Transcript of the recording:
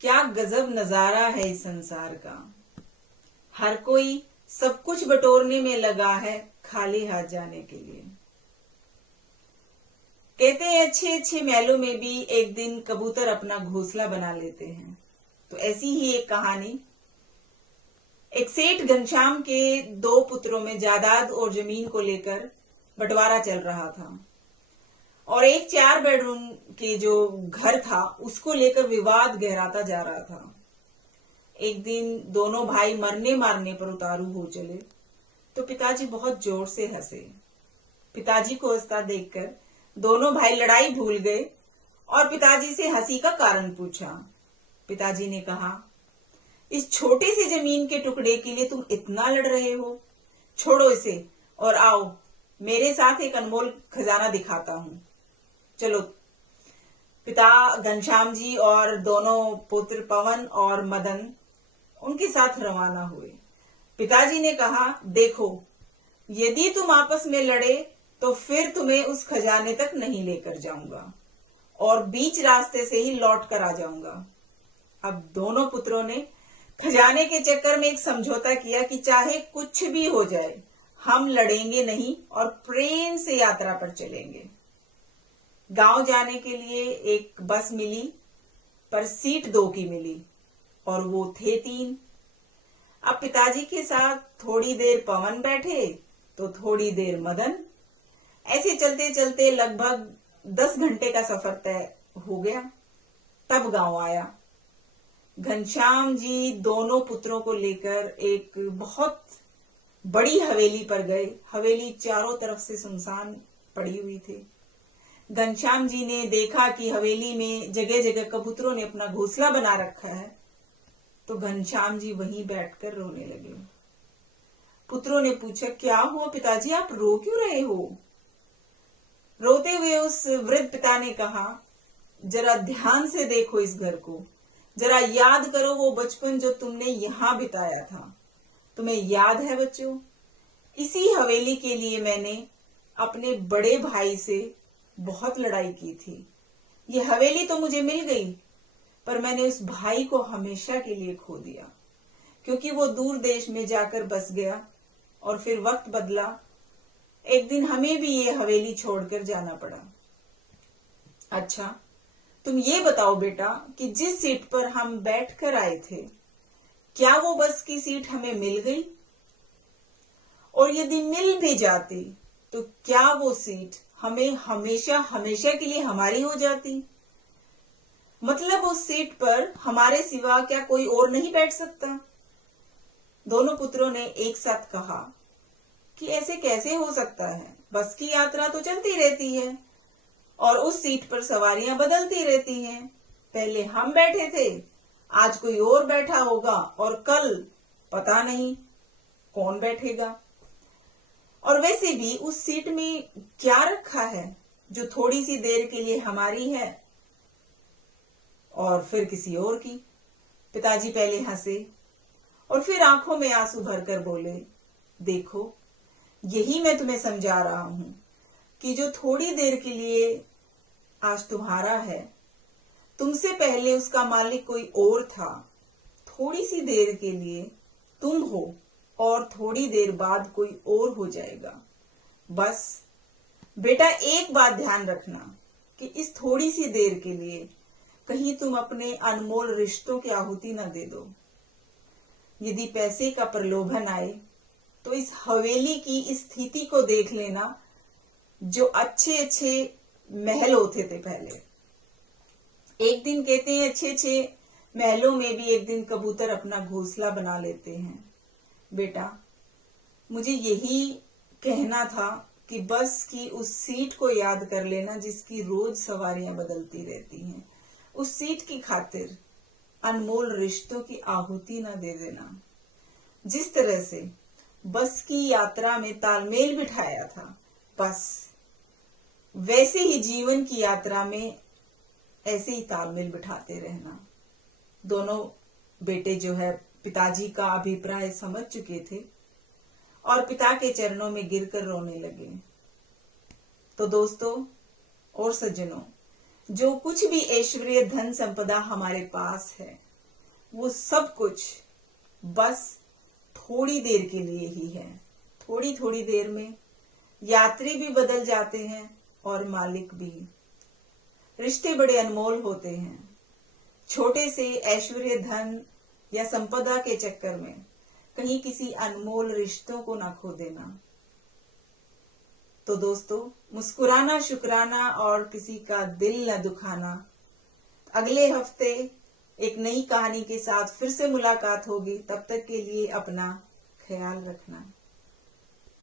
क्या गजब नजारा है इस संसार का। हर कोई सब कुछ बटोरने में लगा है, खाली हाथ जाने के लिए। कहते हैं अच्छे अच्छे महलों में भी एक दिन कबूतर अपना घोंसला बना लेते हैं। तो ऐसी ही एक कहानी, एक सेठ घनश्याम के दो पुत्रों में जायदाद और जमीन को लेकर बंटवारा चल रहा था और एक 4 बेडरूम के जो घर था उसको लेकर विवाद गहराता जा रहा था। एक दिन दोनों भाई मरने मारने पर उतारू हो चले तो पिताजी बहुत जोर से हंसे। पिताजी को हंसता देखकर दोनों भाई लड़ाई भूल गए और पिताजी से हंसी का कारण पूछा। पिताजी ने कहा, इस छोटी सी जमीन के टुकड़े के लिए तुम इतना लड़ रहे हो? छोड़ो इसे और आओ मेरे साथ एक अनमोल खजाना दिखाता हूं। चलो। पिता घनश्याम जी और दोनों पुत्र पवन और मदन उनके साथ रवाना हुए। पिताजी ने कहा, देखो यदि तुम आपस में लड़े तो फिर तुम्हें उस खजाने तक नहीं लेकर जाऊंगा और बीच रास्ते से ही लौट कर आ जाऊंगा। अब दोनों पुत्रों ने खजाने के चक्कर में एक समझौता किया कि चाहे कुछ भी हो जाए हम लड़ेंगे नहीं और प्रेम से यात्रा पर चलेंगे। गांव जाने के लिए एक बस मिली पर सीट 2 की मिली और वो थे 3। अब पिताजी के साथ थोड़ी देर पवन बैठे तो थोड़ी देर मदन। ऐसे चलते चलते लगभग 10 घंटे का सफर तय हो गया। तब गांव आया। घनश्याम जी दोनों पुत्रों को लेकर एक बहुत बड़ी हवेली पर गए। हवेली चारों तरफ से सुनसान पड़ी हुई थी। घनश्याम जी ने देखा कि हवेली में जगह जगह कबूतरों ने अपना घोंसला बना रखा है तो घनश्याम जी वहीं बैठकर रोने लगे। पुत्रों ने पूछा, क्या हुआ पिताजी, आप रो क्यों रहे हो? रोते हुए उस वृद्ध पिता ने कहा, जरा ध्यान से देखो इस घर को, जरा याद करो वो बचपन जो तुमने यहां बिताया था। तुम्हें याद है बच्चों, इसी हवेली के लिए मैंने अपने बड़े भाई से बहुत लड़ाई की थी। ये हवेली तो मुझे मिल गई पर मैंने उस भाई को हमेशा के लिए खो दिया क्योंकि वो दूर देश में जाकर बस गया और फिर वक्त बदला। एक दिन हमें भी ये हवेली छोड़कर जाना पड़ा। अच्छा, तुम ये बताओ बेटा कि जिस सीट पर हम बैठकर आए थे क्या वो बस की सीट हमें मिल गई? और यदि मिल भी जाती तो क्या वो सीट हमें हमेशा हमेशा के लिए हमारी हो जाती? मतलब उस सीट पर हमारे सिवा क्या कोई और नहीं बैठ सकता? दोनों पुत्रों ने एक साथ कहा कि ऐसे कैसे हो सकता है, बस की यात्रा तो चलती रहती है और उस सीट पर सवारियां बदलती रहती हैं। पहले हम बैठे थे, आज कोई और बैठा होगा और कल पता नहीं कौन बैठेगा। और वैसे भी उस सीट में क्या रखा है जो थोड़ी सी देर के लिए हमारी है और फिर किसी और की? पिताजी पहले हंसे और फिर आंखों में आंसू भरकर बोले, देखो यही मैं तुम्हें समझा रहा हूं कि जो थोड़ी देर के लिए आज तुम्हारा है, तुमसे पहले उसका मालिक कोई और था। थोड़ी सी देर के लिए तुम हो और थोड़ी देर बाद कोई और हो जाएगा। बस बेटा एक बात ध्यान रखना कि इस थोड़ी सी देर के लिए कहीं तुम अपने अनमोल रिश्तों की आहुति न दे दो। यदि पैसे का प्रलोभन आए तो इस हवेली की इस स्थिति को देख लेना जो अच्छे अच्छे महल होते थे पहले। एक दिन कहते हैं अच्छे अच्छे महलों में भी एक दिन कबूतर अपना घोंसला बना लेते हैं। बेटा मुझे यही कहना था कि बस की उस सीट को याद कर लेना जिसकी रोज सवारियां बदलती रहती हैं। उस सीट की खातिर अनमोल रिश्तों की आहुति न दे देना। जिस तरह से बस की यात्रा में तालमेल बिठाया था, बस वैसे ही जीवन की यात्रा में ऐसे ही तालमेल बिठाते रहना। दोनों बेटे जो है पिताजी का अभिप्राय समझ चुके थे और पिता के चरणों में गिरकर रोने लगे। तो दोस्तों और सज्जनों, जो कुछ भी ऐश्वर्य धन संपदा हमारे पास है वो सब कुछ बस थोड़ी देर के लिए ही है। थोड़ी थोड़ी देर में यात्री भी बदल जाते हैं और मालिक भी। रिश्ते बड़े अनमोल होते हैं। छोटे से ऐश्वर्य, धन या संपदा के चक्कर में कहीं किसी अनमोल रिश्तों को ना खो देना। तो दोस्तों, मुस्कुराना, शुक्राना और किसी का दिल न दुखाना। अगले हफ्ते एक नई कहानी के साथ फिर से मुलाकात होगी। तब तक के लिए अपना ख्याल रखना।